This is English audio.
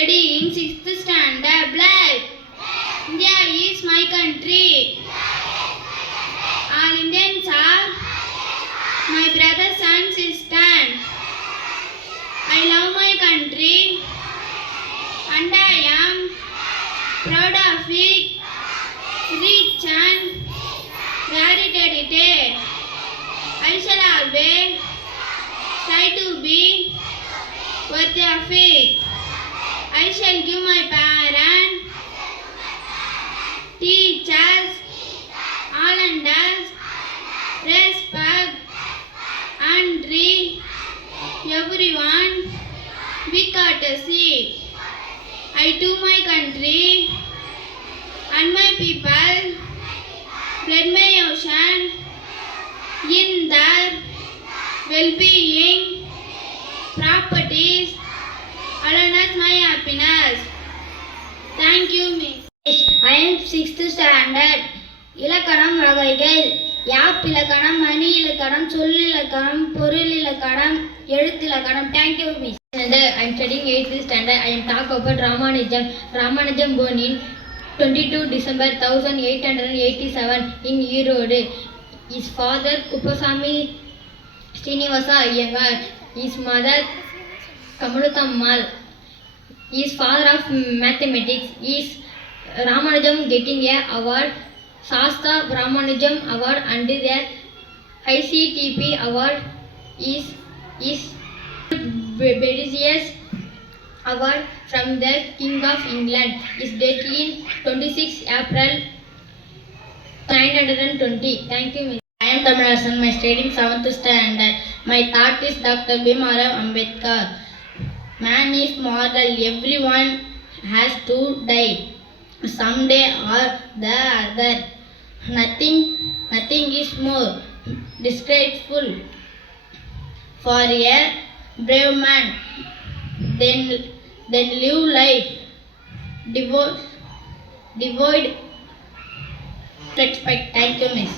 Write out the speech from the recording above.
studying 6th standard. Black. India is my country. All Indians are my brothers and sisters. I love my country and I am proud of it. Rich and varied heritage. I shall always try to be worthy of it. I shall give my parents, teachers, all and us respect and treat everyone with courtesy. I to my country and my people bled my ocean in their well-being, properties, alone as my happiness. Thank you, Miss. I am 6th standard. இலக்கணம் வகைகள் யாப்பிலக்கணம், மணி இலக்கணம், சொல்லிலக்கணம், பொருள் இலக்கணம், எழுத்திலக்கணம். Thank you, Miss. I am studying 8th standard. I am talk about Ramanujam. Ramanujam born in 22 December 1887 in Erode. His father Kuppasamy Srinivasa Iyengar. His mother Kamalutammal. He is father of mathematics. Is Ramanujam getting a award, Shasta Ramanujam award, and the ICTP award is Bedesius award from the King of England. Is dated in 26 April 920. Thank you, Miss. I am Tamarasan. My studying 7th standard. My thought is Dr. Bhimrao Ambedkar. Man is mortal. Everyone has to die someday or the other. Nothing is more disgraceful for a brave man than live life devoid respect. Thank you, Miss.